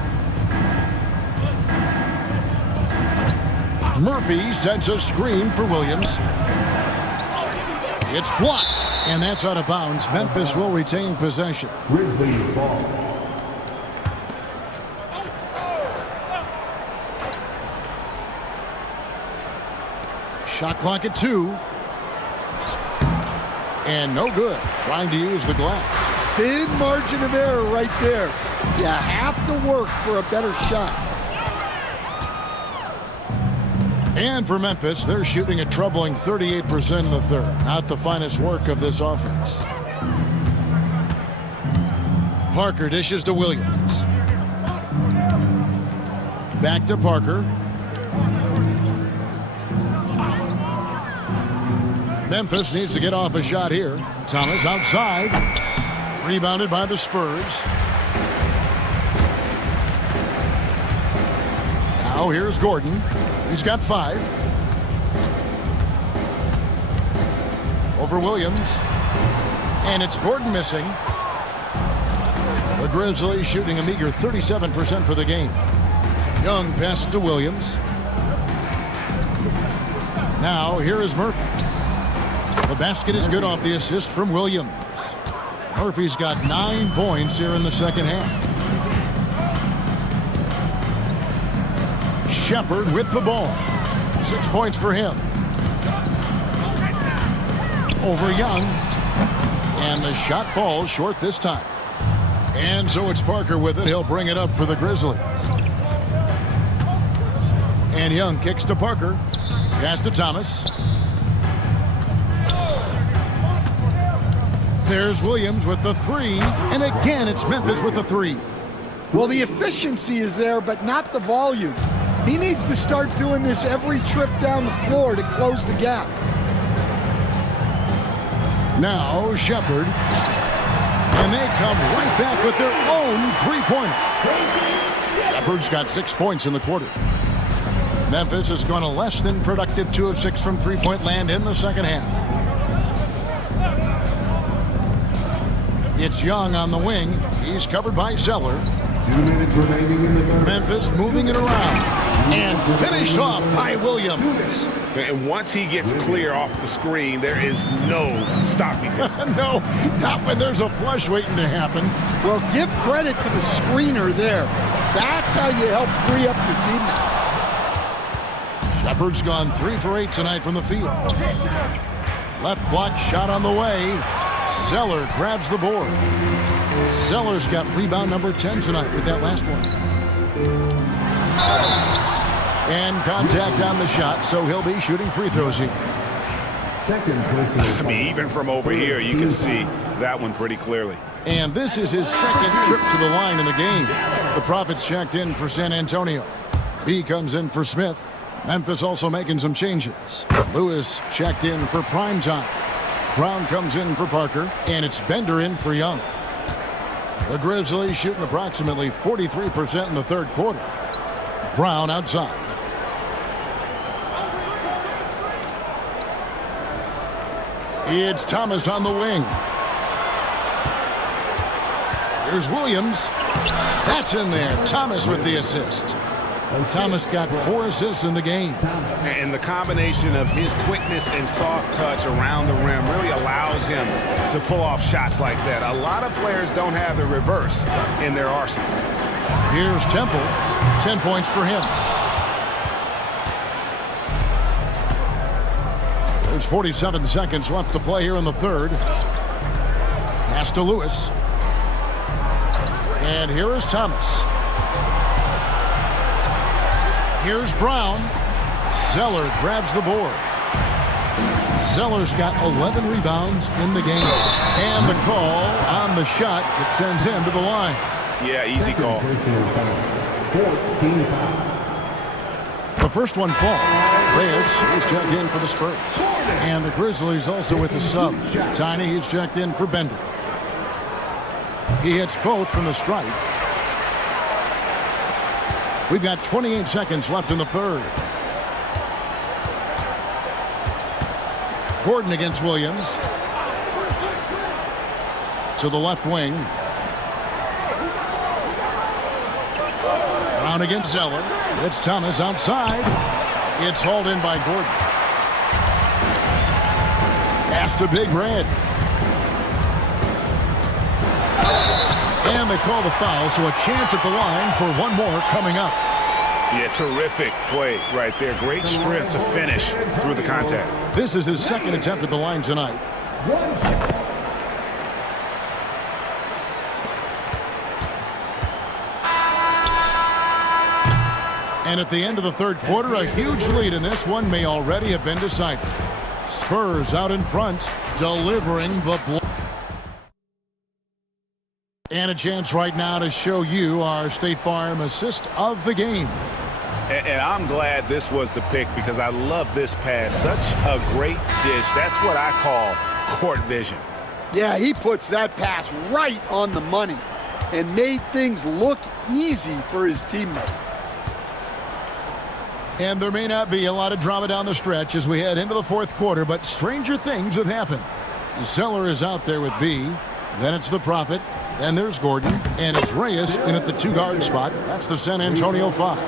Murphy sets a screen for Williams. It's blocked, and that's out of bounds. Memphis will retain possession. Grizzlies ball. Shot clock at 2. And no good. Trying to use the glass. Big margin of error right there. You have to work for a better shot. And for Memphis, they're shooting a troubling 38% in the third. Not the finest work of this offense. Parker dishes to Williams. Back to Parker. Memphis needs to get off a shot here. Thomas outside. Rebounded by the Spurs. Now here's Gordon. He's got 5. Over Williams. And it's Gordon missing. The Grizzlies shooting a meager 37% for the game. Young passes to Williams. Now here is Murphy. The basket is good off the assist from Williams. Murphy's got 9 points here in the second half. Shepard with the ball. 6 points for him. Over Young. And the shot falls short this time. And so it's Parker with it. He'll bring it up for the Grizzlies. And Young kicks to Parker. Pass to Thomas. There's Williams with the 3. And again, it's Memphis with the 3. Well, the efficiency is there, but not the volume. He needs to start doing this every trip down the floor to close the gap. Now Shepard. And they come right back with their own three-pointer. Shepard's got 6 points in the quarter. Memphis has gone a less than productive 2 of 6 from three-point land in the second half. It's Young on the wing. He's covered by Zeller. 2 minutes remaining in the third. Memphis moving it around. And finished off by Williams. And once he gets clear off the screen, there is no stopping him. No, not when there's a flush waiting to happen. Well, give credit to the screener there. That's how you help free up your teammates. Shepard's gone 3 for 8 tonight from the field. Left block shot on the way. Zeller grabs the board. Zeller's got rebound number 10 tonight with that last one. And contact on the shot, so he'll be shooting free throws here. I mean, even from over here, you can see that one pretty clearly. And this is his second trip to the line in the game. The Profits checked in for San Antonio. B comes in for Smith. Memphis also making some changes. Lewis checked in for Primetime. Brown comes in for Parker, and it's Bender in for Young. The Grizzlies shooting approximately 43% in the third quarter. Brown outside. It's Thomas on the wing. Here's Williams. That's in there. Thomas with the assist. Thomas got 4 assists in the game. And the combination of his quickness and soft touch around the rim really allows him to pull off shots like that. A lot of players don't have the reverse in their arsenal. Here's Temple. 10 points for him. There's 47 seconds left to play here in the third. Pass to Lewis. And here is Thomas. Here's Brown. Zeller grabs the board. Zeller's got 11 rebounds in the game. And the call on the shot that sends him to the line. Yeah, easy call. The first one falls. Reyes is checked in for the Spurs. And the Grizzlies also with the sub. Tiny, he's checked in for Bender. He hits both from the stripe. We've got 28 seconds left in the third. Gordon against Williams. To the left wing. Brown against Zeller. It's Thomas outside. It's hauled in by Gordon. Pass to Big Red. And they call the foul, so a chance at the line for one more coming up. Yeah, terrific play right there. Great strength to finish through the contact. This is his second attempt at the line tonight. And at the end of the third quarter, a huge lead in this one may already have been decided. Spurs out in front, delivering the blow. And a chance right now to show you our State Farm assist of the game. And I'm glad this was the pick because I love this pass. Such a great dish. That's what I call court vision. Yeah, he puts that pass right on the money and made things look easy for his teammate. And there may not be a lot of drama down the stretch as we head into the fourth quarter, but stranger things have happened. Zeller is out there with B. Then it's the Prophet. Then there's Gordon. And it's Reyes in at the 2-guard spot. That's the San Antonio 5.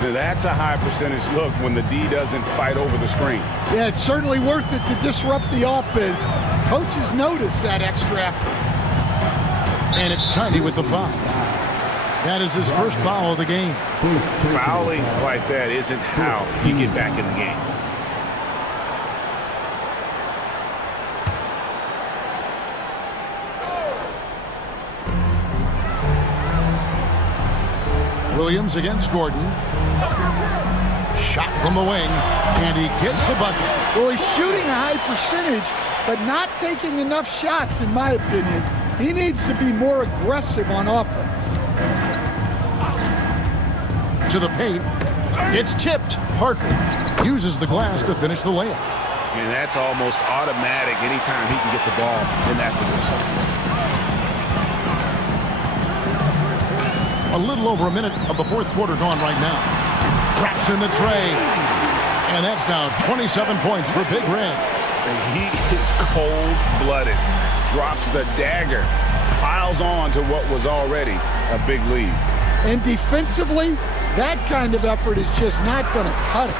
Now that's a high percentage look when the D doesn't fight over the screen. Yeah, it's certainly worth it to disrupt the offense. Coaches notice that extra effort. And it's Tiny with the foul. That is his first foul of the game. Fouling like that isn't how you get back in the game. Williams against Gordon. Shot from the wing, and he gets the bucket. Well, he's shooting a high percentage, but not taking enough shots, in my opinion. He needs to be more aggressive on offense. To the paint. It's tipped. Parker uses the glass to finish the layup. And that's almost automatic anytime he can get the ball in that position. A little over a minute of the fourth quarter gone right now. Traps in the tray. And that's now 27 points for Big Red. He is cold-blooded. Drops the dagger. Piles on to what was already a big lead. And defensively, that kind of effort is just not going to cut it.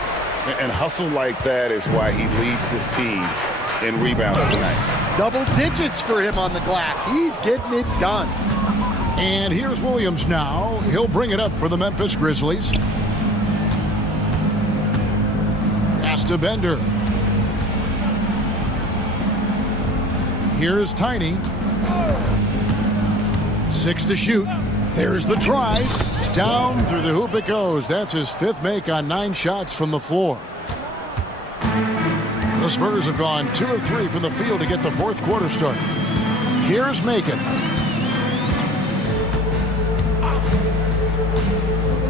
And hustle like that is why he leads his team in rebounds tonight. Double digits for him on the glass. He's getting it done. And here's Williams now. He'll bring it up for the Memphis Grizzlies. Pass to Bender. Here's Tiny. 6 to shoot. There's the drive. Down through the hoop it goes. That's his 5th make on 9 shots from the floor. The Spurs have gone 2 of 3 from the field to get the 4th quarter started. Here's Macon.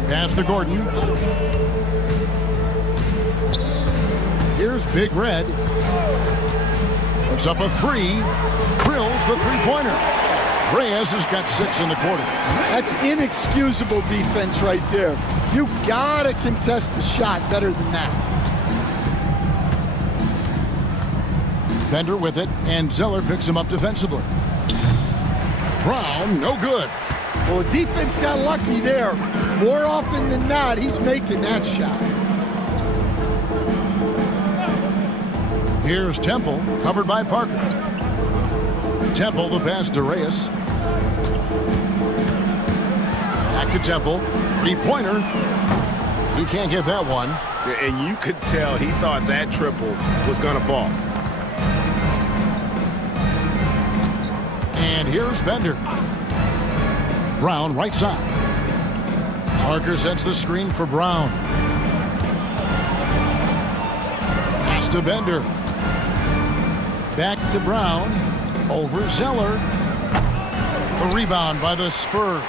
Pass to Gordon. Here's Big Red. Puts up a 3. Drills the three-pointer. Reyes has got 6 in the quarter. That's inexcusable defense right there. You gotta contest the shot better than that. Bender with it, and Zeller picks him up defensively. Brown, no good. Well, the defense got lucky there. More often than not, he's making that shot. Here's Temple, covered by Parker. Temple, the pass to Reyes. Back to Temple. Three-pointer. He can't get that one. And you could tell he thought that triple was going to fall. And here's Bender. Brown, right side. Parker sets the screen for Brown. Pass to Bender. Back to Brown. Over Zeller. The rebound by the Spurs.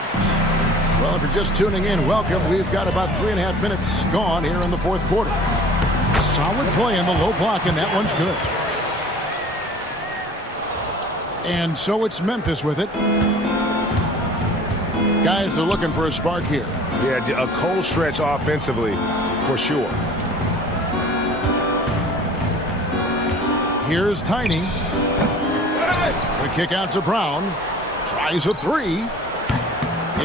Well, if you're just tuning in, welcome. We've got about 3.5 minutes gone here in the 4th quarter. Solid play in the low block, and that one's good. And so it's Memphis with it. Guys are looking for a spark here. Yeah, a cold stretch offensively for sure. Here's Tiny. The kick out to Brown. Tries a 3.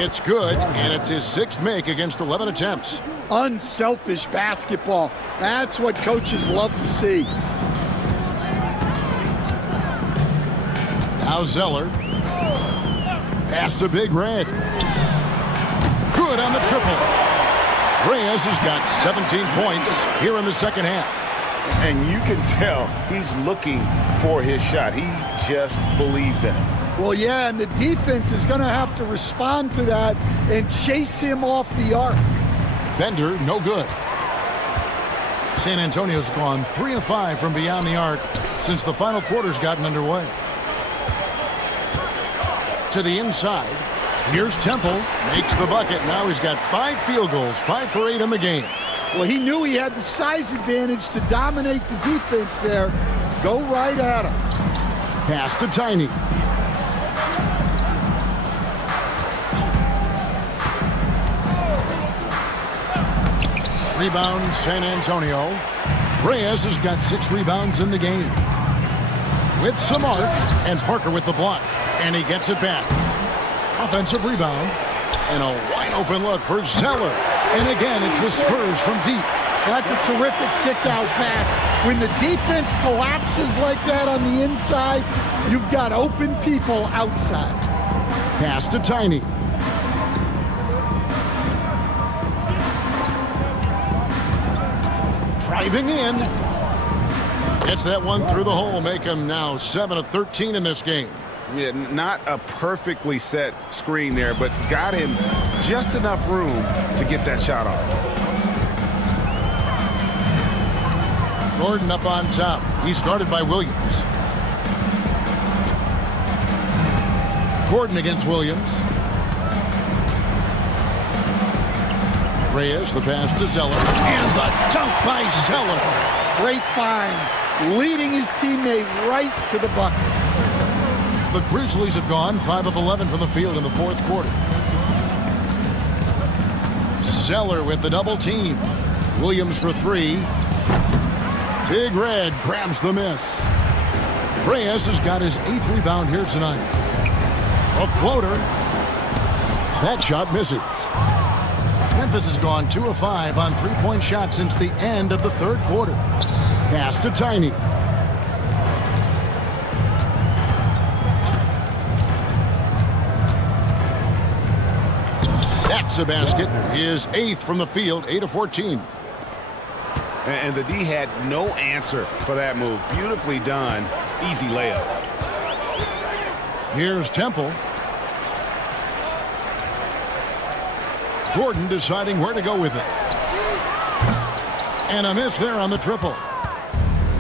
It's good, and it's his 6th make against 11 attempts. Unselfish basketball. That's what coaches love to see. Now Zeller. Pass to Big Red. Good on the triple. Reyes has got 17 points here in the second half. And you can tell he's looking for his shot. He just believes in it. Well, yeah, and the defense is going to have to respond to that and chase him off the arc. Bender, no good. San Antonio's gone 3 of 5 from beyond the arc since the final quarter's gotten underway. To the inside. Here's Temple. Makes the bucket. Now he's got 5 field goals, 5 for 8 in the game. Well, he knew he had the size advantage to dominate the defense there. Go right at him. Pass to Tiny. Rebound, San Antonio. Reyes has got 6 rebounds in the game. With some arc, and Parker with the block. And he gets it back. Offensive rebound. And a wide open look for Zeller. And again, it's the Spurs from deep. That's a terrific kick-out pass. When the defense collapses like that on the inside, you've got open people outside. Pass to Tiny. Driving in. Gets that one through the hole. Make him now 7 of 13 in this game. Yeah, not a perfectly set screen there, but got him just enough room to get that shot off. Gordon up on top. He's guarded by Williams. Gordon against Williams. Reyes, the pass to Zeller. And the dunk by Zeller. Great find. Leading his teammate right to the bucket. The Grizzlies have gone 5 of 11 from the field in the 4th quarter. Zeller with the double team. Williams for 3. Big Red grabs the miss. Reyes has got his 8th rebound here tonight. A floater. That shot misses. Memphis has gone 2 of 5 on 3-point shots since the end of the 3rd quarter. Pass to Tiny. That's a basket. His 8th from the field, 8 of 14. And the D had no answer for that move. Beautifully done. Easy layup. Here's Temple. Gordon deciding where to go with it. And a miss there on the triple.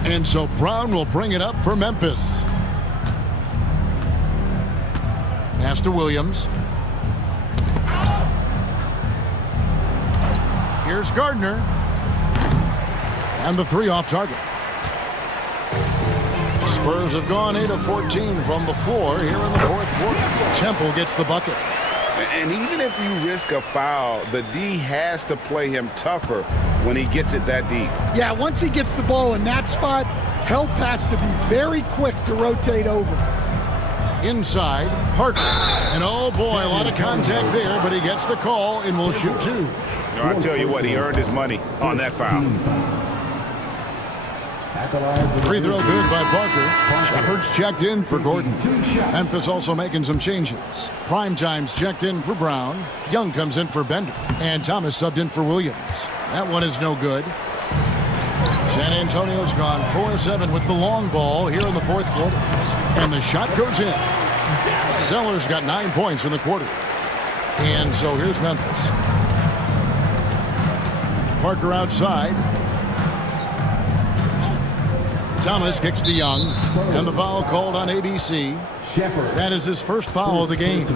And so Brown will bring it up for Memphis. Pass to Williams. Here's Gardner. And the three off target. Spurs have gone 8 of 14 from the floor here in the fourth quarter. Temple gets the bucket. And even if you risk a foul, the D has to play him tougher when he gets it that deep. Yeah, once he gets the ball in that spot, help has to be very quick to rotate over. Inside, Parker. And oh boy, a lot of contact there, but he gets the call and will shoot two. I tell you what, he earned his money on that foul. Free throw good by Parker. Shepard's checked in for Gordon. Memphis also making some changes. Primetime's checked in for Brown. Young comes in for Bender. And Thomas subbed in for Williams. That one is no good. San Antonio's gone 4-7 with the long ball here in the fourth quarter. And the shot goes in. Zeller's got 9 points in the quarter. And so here's Memphis. Parker outside. Thomas kicks to Young, and the foul called on ABC. That is his first foul of the game.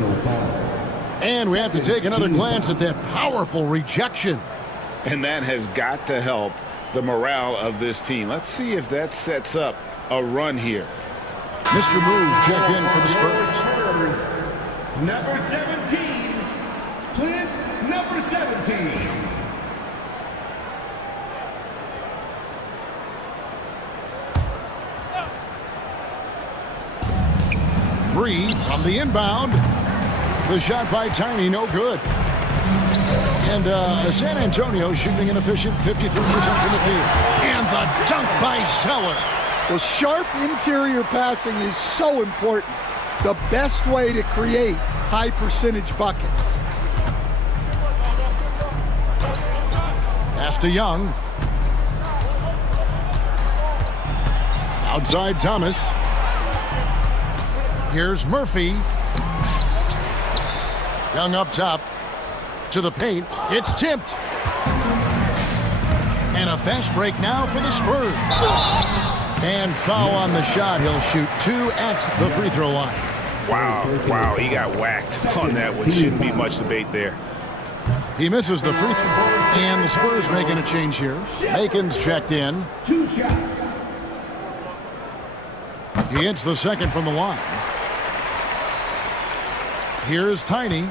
And we have to take another glance at that powerful rejection. And that has got to help the morale of this team. Let's see if that sets up a run here. Mr. Move checked in for the Spurs. Number 17, Clint, number 17. Three from the inbound. The shot by Tiny, no good. And San Antonio shooting an efficient 53% from the field. And the dunk by Zeller. Well, sharp interior passing is so important. The best way to create high percentage buckets. Pass to Young. Outside Thomas. Here's Murphy. Young up top to the paint. It's tipped. And a fast break now for the Spurs. And foul on the shot. He'll shoot 2 at the free throw line. Wow, he got whacked on that one. Shouldn't be much debate there. He misses the free throw. And the Spurs making a change here. Macon's checked in. 2 shots. He hits the second from the line. Here's Tiny.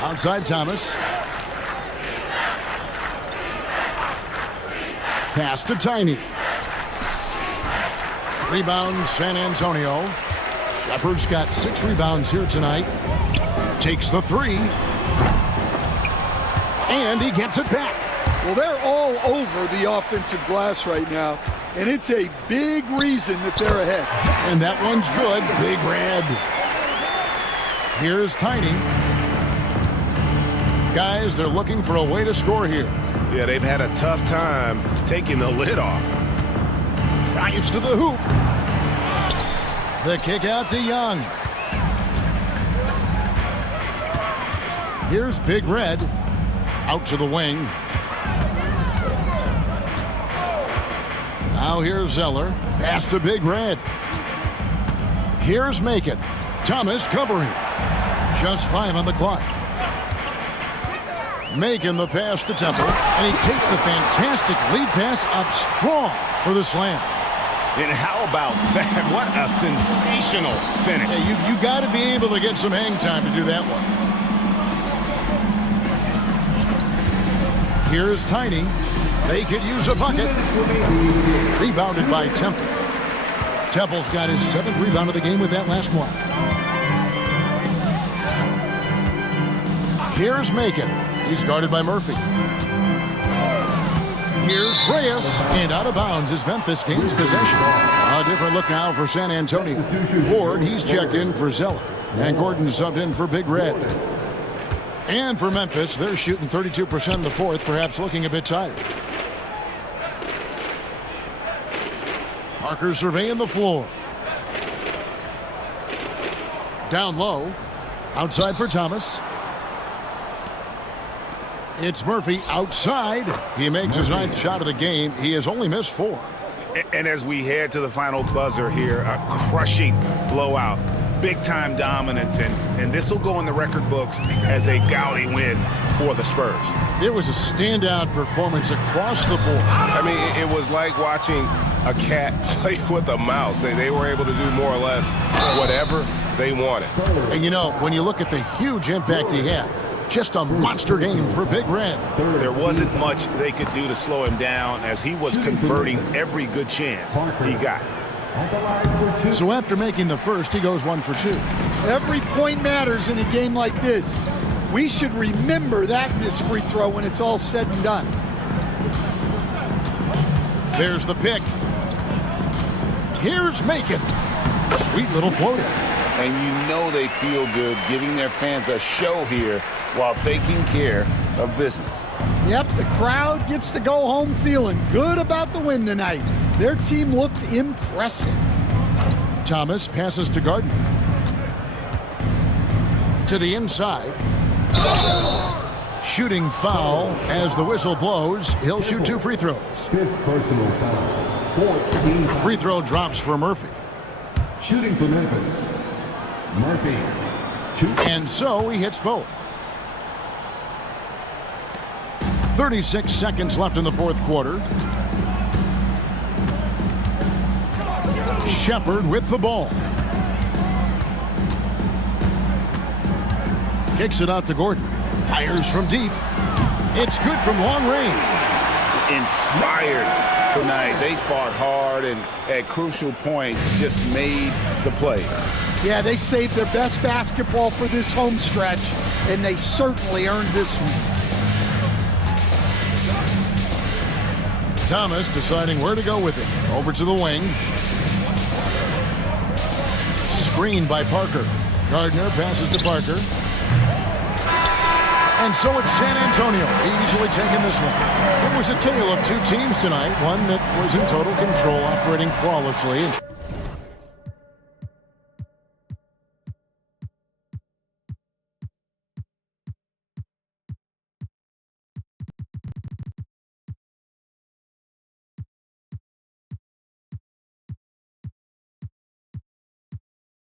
Outside Thomas. Pass to Tiny. Rebound San Antonio. Shepard's got 6 rebounds here tonight. Takes the 3. And he gets it back. Well, they're all over the offensive glass right now, and it's a big reason that they're ahead. And that one's good. Big Red. Here's Tiny. Guys, they're looking for a way to score here. Yeah, they've had a tough time taking the lid off. Drives to the hoop. The kick out to Young. Here's Big Red. Out to the wing. Now here's Zeller. Pass to Big Red. Here's Macon. Thomas covering. Just 5 on the clock. Macon the pass to Temple. And he takes the fantastic lead pass up strong for the slam. And how about that? What a sensational finish. Yeah, you got to be able to get some hang time to do that one. Here's Tiny. They could use a bucket. Rebounded by Temple. Temple's got his 7th rebound of the game with that last one. Here's Macon. He's guarded by Murphy. Here's Reyes. And out of bounds as Memphis gains possession. A different look now for San Antonio. Ward, he's checked in for Zeller. And Gordon subbed in for Big Red. And for Memphis, they're shooting 32% in the fourth, perhaps looking a bit tired. Parker surveying the floor. Down low. Outside for Thomas. It's Murphy outside. He makes his 9th shot of the game. He has only missed 4. And as we head to the final buzzer here, a crushing blowout, big-time dominance, and this will go in the record books as a gaudy win for the Spurs. It was a standout performance across the board. I mean, it was like watching a cat play with a mouse. They were able to do more or less whatever they wanted. And, you know, when you look at the huge impact he had, just a monster game for Big Red. There wasn't much they could do to slow him down as he was converting every good chance he got. So after making the first, he goes 1 for 2. Every point matters in a game like this. We should remember that missed free throw when it's all said and done. There's the pick. Here's Macon. Sweet little floater. And you know they feel good giving their fans a show here while taking care of business. Yep, the crowd gets to go home feeling good about the win tonight. Their team looked impressive. Thomas passes to Gardner. To the inside. Shooting foul as the whistle blows. He'll shoot 2 free throws. 5th personal foul. 14. Free throw drops for Murphy. Shooting for Memphis. Murphy. 2. And so he hits both. 36 seconds left in the 4th quarter. Shepard with the ball. Kicks it out to Gordon. Fires from deep. It's good from long range. Inspired tonight. They fought hard and at crucial points just made the play. Yeah, they saved their best basketball for this home stretch, and they certainly earned this one. Thomas deciding where to go with it. Over to the wing. Screened by Parker. Gardner passes to Parker. And so it's San Antonio easily taking this one. It was a tale of 2 teams tonight. One that was in total control, operating flawlessly.